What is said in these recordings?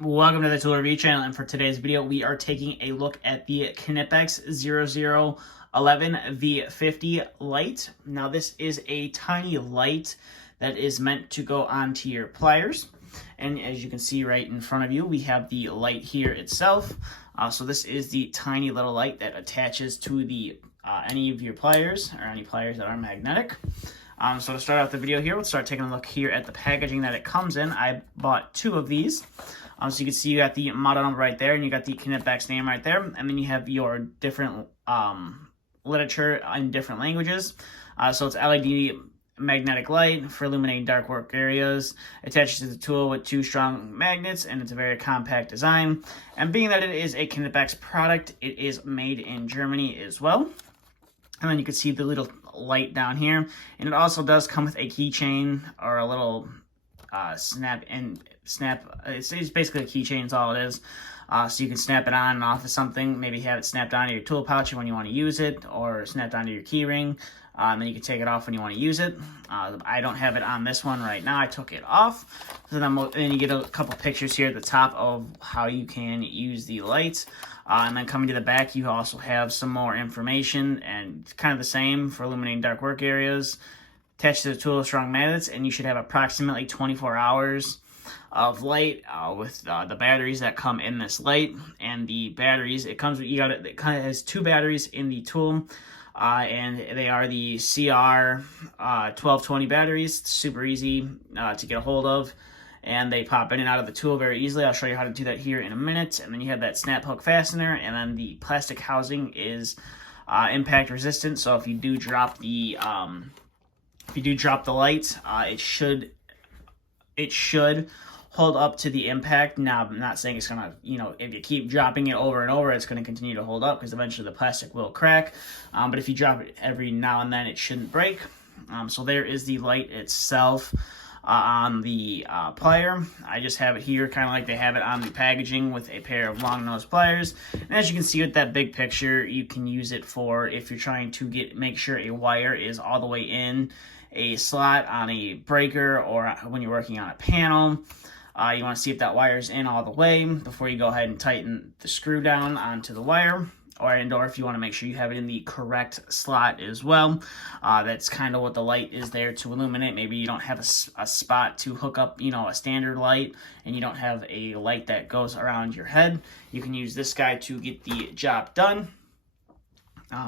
Welcome to the Tool Review channel, and for today's video we are taking a look at the Knipex 0011 V50 light. Now this is a tiny light that is meant to go onto your pliers, and as you can see right in front of you we have the light here itself. So this is the tiny little light that attaches to the any of your pliers, or any pliers that are magnetic. So to start out the video here, we'll start taking a look here at the packaging that it comes in. I bought two of these. So you can see you got the model number right there, and you got the Knipex name right there, and then you have your different literature in different languages. So it's LED magnetic light for illuminating dark work areas, attaches to the tool with two strong magnets, and it's a very compact design. And being that it is a Knipex product, it is made in Germany as well. And then you can see the little light down here, and it also does come with a keychain or a little snap. It's basically a keychain. Is all it is. So you can snap it on and off of something. Maybe have it snapped onto your tool pouch when you want to use it, or snapped onto your key ring. And then you can take it off when you want to use it. I don't have it on this one right now. I took it off. So then you get a couple pictures here at the top of how you can use the lights. And then coming to the back, you also have some more information, and kind of the same for illuminating dark work areas. Attached to the tool with strong magnets, and you should have approximately 24 hours of light with the batteries that come in this light. And the batteries, it kind of has two batteries in the tool. And they are the CR 1220 batteries. It's super easy to get a hold of, and they pop in and out of the tool very easily. I'll show you how to do that here in a minute. And then you have that snap hook fastener, and then the plastic housing is impact resistant. So if you do drop the light, it should hold up to the impact. Now, I'm not saying it's gonna, if you keep dropping it over and over, it's gonna continue to hold up, because eventually the plastic will crack. But if you drop it every now and then, it shouldn't break. So there is the light itself on the plier. I just have it here, kind of like they have it on the packaging, with a pair of long nose pliers. And as you can see with that big picture, you can use it for if you're trying to make sure a wire is all the way in a slot on a breaker, or when you're working on a panel. You want to see if that wire is in all the way before you go ahead and tighten the screw down onto the wire. Or if you want to make sure you have it in the correct slot as well. That's kind of what the light is there to illuminate. Maybe you don't have a spot to hook up, a standard light, and you don't have a light that goes around your head. You can use this guy to get the job done.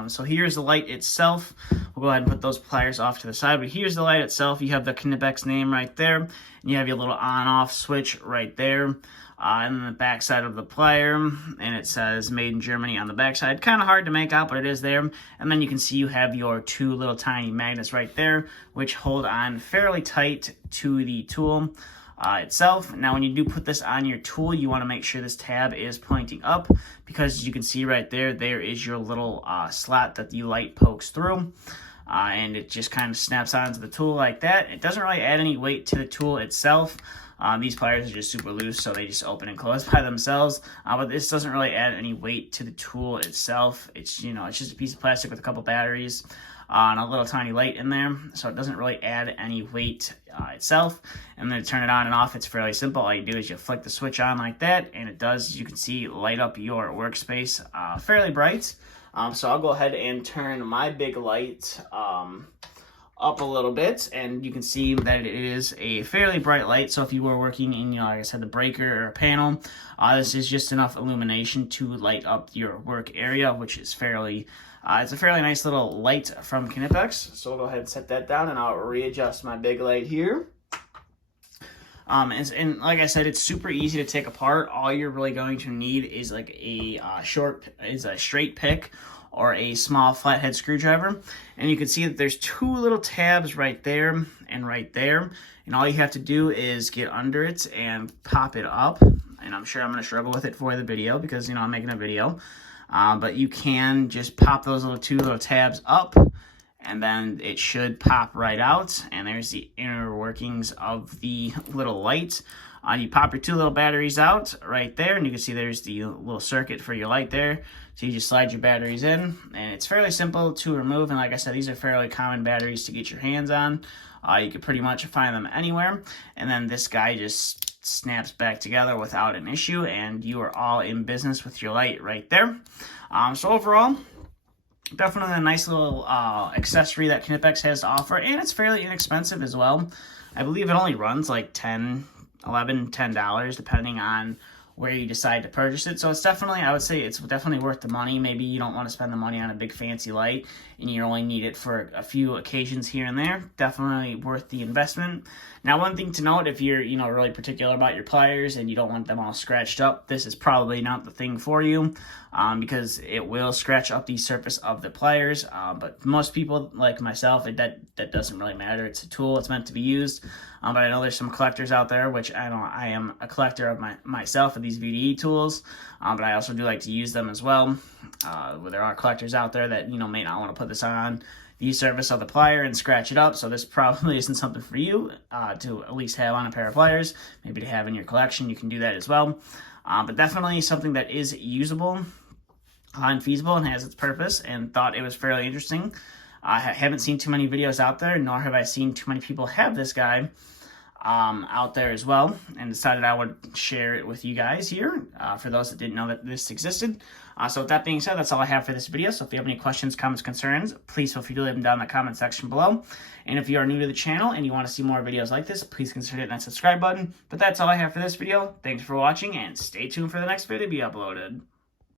So here's the light itself. We'll go ahead and put those pliers off to the side, but here's the light itself. You have the Knipex name right there, and you have your little on-off switch right there. And then the back side of the plier, and it says made in Germany on the back side. Kind of hard to make out, but it is there. And then you can see you have your two little tiny magnets right there, which hold on fairly tight to the tool itself. Now, when you do put this on your tool, you want to make sure this tab is pointing up, because as you can see right there, there is your little slot that the light pokes through. And it just kind of snaps onto the tool like that. It doesn't really add any weight to the tool itself. These pliers are just super loose, so they just open and close by themselves. But this doesn't really add any weight to the tool itself. It's it's just a piece of plastic with a couple batteries and a little tiny light in there, so it doesn't really add any weight itself. And then to turn it on and off, it's fairly simple. All you do is you flick the switch on like that, and it does, as you can see, light up your workspace fairly bright. So I'll go ahead and turn my big light up a little bit, and you can see that it is a fairly bright light. So if you were working in, like I said, the breaker or a panel, this is just enough illumination to light up your work area, which is it's a fairly nice little light from Knipex. So we'll go ahead and set that down, and I'll readjust my big light here. And like I said, it's super easy to take apart. All you're really going to need is like a straight pick or a small flathead screwdriver. And you can see that there's two little tabs right there and right there. And all you have to do is get under it and pop it up. And I'm sure I'm going to struggle with it for the video, because, I'm making a video. But you can just pop those two little tabs up, and then it should pop right out. And there's the inner workings of the little light. You pop your two little batteries out right there, and you can see there's the little circuit for your light there. So you just slide your batteries in, and it's fairly simple to remove. And like I said, these are fairly common batteries to get your hands on. You can pretty much find them anywhere. And then this guy just just snaps back together without an issue, and you are all in business with your light right there. So overall, definitely a nice little accessory that Knipex has to offer, and it's fairly inexpensive as well. I believe it only runs like $10 depending on where you decide to purchase it. So it's definitely, I would say it's definitely worth the money. Maybe you don't want to spend the money on a big fancy light and you only need it for a few occasions here and there. Definitely worth the investment. Now, one thing to note, if you're, really particular about your pliers and you don't want them all scratched up, this is probably not the thing for you, because it will scratch up the surface of the pliers. But most people, like myself, that doesn't really matter. It's a tool. It's meant to be used. But I know there's some collectors out there, which I am a collector of myself of these VDE tools, but I also do like to use them as well. There are collectors out there that may not want to put this on the surface of the plier and scratch it up, so this probably isn't something for you to at least have on a pair of pliers. Maybe to have in your collection, you can do that as well. But definitely something that is usable and feasible and has its purpose, and thought it was fairly interesting. I haven't seen too many videos out there, nor have I seen too many people have this guy out there as well, and decided I would share it with you guys here for those that didn't know that this existed. So with that being said, that's all I have for this video. So if you have any questions, comments, concerns, please feel free to leave them down in the comment section below. And if you are new to the channel and you want to see more videos like this, please consider hitting that subscribe button. But that's all I have for this video. Thanks for watching, and stay tuned for the next video to be uploaded.